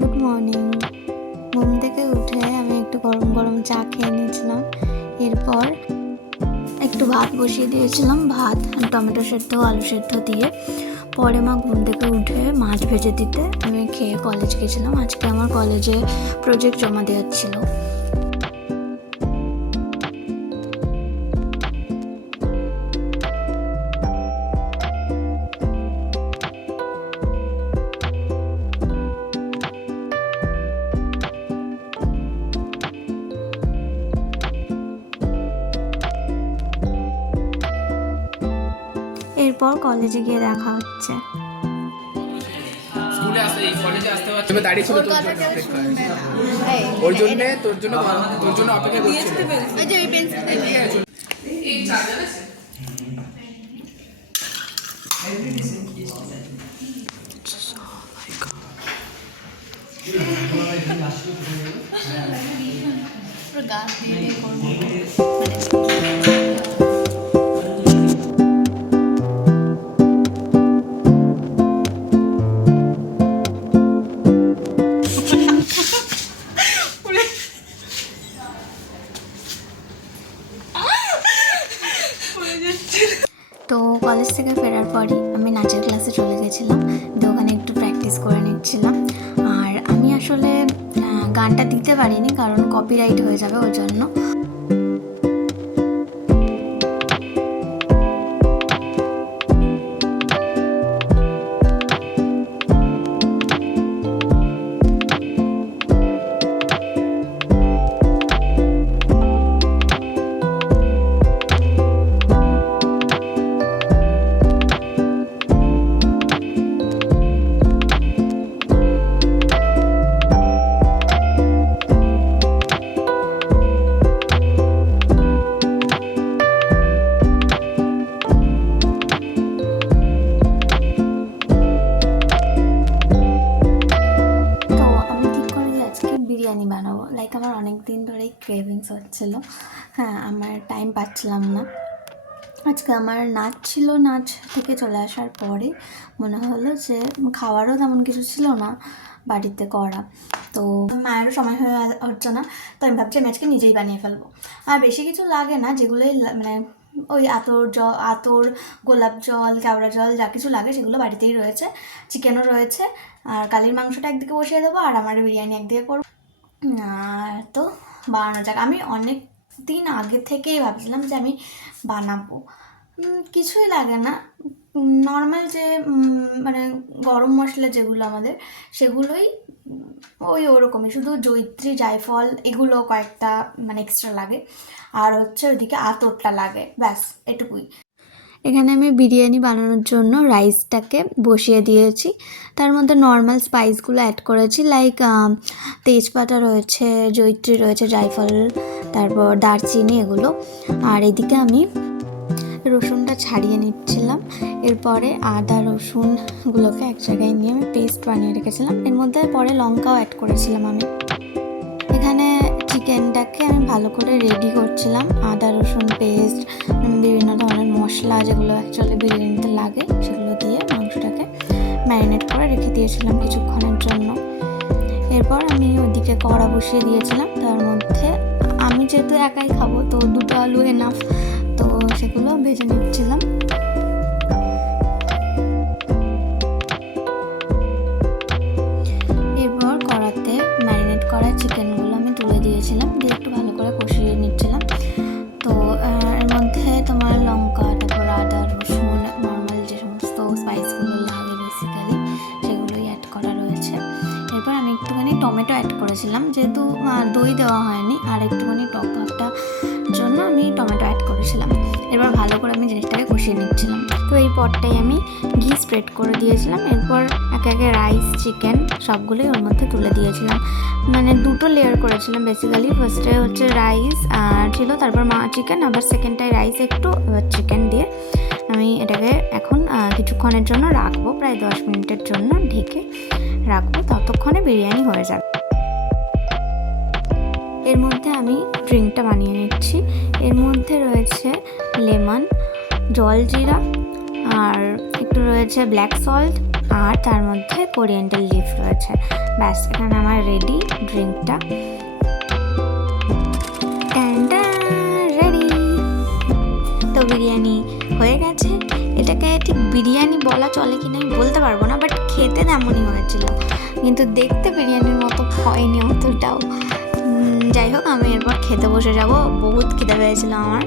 Good morning. ঘুম থেকে উঠে আমি একটু গরম গরম চা খেয়ে নিয়েছিলাম। এরপর একটু ভাত বসিয়ে দিয়েছিলাম, ভাত টমেটো সেদ্ধ আলু সেদ্ধ দিয়ে। পরে মা ঘুম থেকে উঠে মাছ ভেজে দিতে আমি খেয়ে কলেজ গেছিলাম। আজকে আমার কলেজে প্রজেক্ট জমা দেওয়ার ছিল। এরপর কলেজে গিয়ে দেখা হচ্ছে। স্কুলে আসতে এই কলেজে আসতে পারছি এবার দাঁড়িয়ে ছিল তোর জন্য অপেক্ষা ওর জন্য তোর জন্য অপেক্ষা করছিল এই যে এই পেন্সিলটা দিয়ে এই চার্জার আছে পুরো গাছ দিয়ে করব। তো কলেজ থেকে ফেরার পরই আমি নাচের ক্লাসে চলে গেছিলাম, তো ওখানে একটু প্র্যাকটিস করে নিচ্ছিলাম। আর আমি আসলে গানটা দিতে পারিনি কারণ কপিরাইট হয়ে যাবে, ওই জন্য। বিরিয়ানি বানাবো, লাইক আমার অনেক দিন ধরেই ক্রেভিংস হচ্ছিলো। হ্যাঁ, আমার টাইম পাচ্ছিলাম না। আজকে আমার নাচ ছিল, নাচ থেকে চলে আসার পরে মনে হলো যে খাওয়ারও তেমন কিছু ছিল না বাড়িতে করা, তো মায়েরও সময় হয়ে হচ্ছে না, তো আমি ভাবছি আমি আজকে নিজেই বানিয়ে ফেলবো। আর বেশি কিছু লাগে না, যেগুলোই মানে ওই আতর গোলাপ জল কেওড়া জল যা কিছু লাগে সেগুলো বাড়িতেই রয়েছে, চিকেনও রয়েছে। আর কালির মাংসটা একদিকে বসিয়ে দেবো আর আমার বিরিয়ানি একদিকে করবো। তো বানানো যাক। আমি অনেক দিন আগে থেকেই ভাবছিলাম যে আমি বানাবো, কিছুই লাগে না, নর্মাল যে মানে গরম মশলা যেগুলো আমাদের সেগুলোই ওরকমই, শুধু জয়িত্রী জায়ফল এগুলো কয়েকটা মানে এক্সট্রা লাগে, আর হচ্ছে ওইদিকে আতরটা লাগে, ব্যাস এটুকুই। এখানে আমি বিরিয়ানি বানানোর জন্য রাইসটাকে বসিয়ে দিয়েছি, তার মধ্যে নর্মাল স্পাইসগুলো অ্যাড করেছি, লাইক তেজপাতা রয়েছে, জয়িত্রী রয়েছে, জায়ফল, তারপর দারচিনি এগুলো। আর এদিকে আমি রসুনটা ছাড়িয়ে নিচ্ছিলাম। এরপরে আদা রসুনগুলোকে এক জায়গায় নিয়ে আমি পেস্ট বানিয়ে রেখেছিলাম, এর মধ্যে পরে লঙ্কাও অ্যাড করেছিলাম আমি। এখানে চিকেনটাকে আমি ভালো করে রেডি করছিলাম, আদা রসুন পেস্ট, বিভিন্ন ধরনের মশলা যেগুলো অ্যাকচুয়ালি বিরিয়ানিতে লাগে সেগুলো দিয়ে মাংসটাকে ম্যারিনেট করে রেখে দিয়েছিলাম কিছুক্ষণের জন্য। এরপর আমি ওদিকে কড়া বসিয়ে দিয়েছিলাম, তার মধ্যে আমি যেহেতু একাই খাবো তো 2টো আলু এনাফ, তো সেগুলো ভেজে নিচ্ছিলাম। এরপর কড়াতে ম্যারিনেট করা চিকেনগুলো আমি তুলে দিয়েছিলাম, দিয়ে একটু ভালো করে কষিয়ে নিচ্ছিলাম। তো এর মধ্যে তোমার লঙ্কা, তারপর আদা রসুন, নর্মাল যে সমস্ত স্পাইসগুলো লাগে বেসিক্যালি সেগুলোই অ্যাড করা রয়েছে। এরপর আমি একটুখানি টমেটো অ্যাড করেছিলাম, যেহেতু দই দেওয়া হয়নি আর একটুখানি টক ভাবটার জন্য আমি টমেটো অ্যাড করেছিলাম। এরপর ভালো করে আমি জিনিসটাকে কষিয়ে নিচ্ছিলাম। তো এই পটটাই আমি ঘি স্প্রেড করে দিয়েছিলাম। এরপর একে একে রাইস চিকেন সবগুলোই ওর মধ্যে তুলে দিয়েছিলাম, মানে 2টো লেয়ার করেছিলাম বেসিক্যালি। ফার্স্টে হচ্ছে রাইস আর ছিল, তারপর চিকেন, আবার সেকেন্ডটায় রাইস একটু, এবার চিকেন দিয়ে আমি এটাকে এখন কিছুক্ষণের জন্য রাখবো, প্রায় 10 মিনিটের জন্য ঢেকে রাখবো, ততক্ষণে বিরিয়ানি হয়ে যাবে। এর মধ্যে আমি ড্রিঙ্কটা বানিয়ে নিচ্ছি। এর মধ্যে রয়েছে লেমন, জলজিরা, আর একটু রয়েছে ব্ল্যাক সল্ট, আর তার মধ্যে কোরিয়েন্ডার লিফ রয়েছে। ব্যাস, এখানে আমার রেডি ড্রিঙ্কটা। রেডি। তো বিরিয়ানি হয়ে গেছে। এটাকে ঠিক বিরিয়ানি বলা চলে কি না আমি বলতে পারবো না, বাট খেতে তেমনই হয়েছিল, কিন্তু দেখতে বিরিয়ানির মতো হয়নি অতটাও। যাই হোক, আমি এরপর খেতে বসে যাব। বহুত খিদে পেয়েছিল আমার,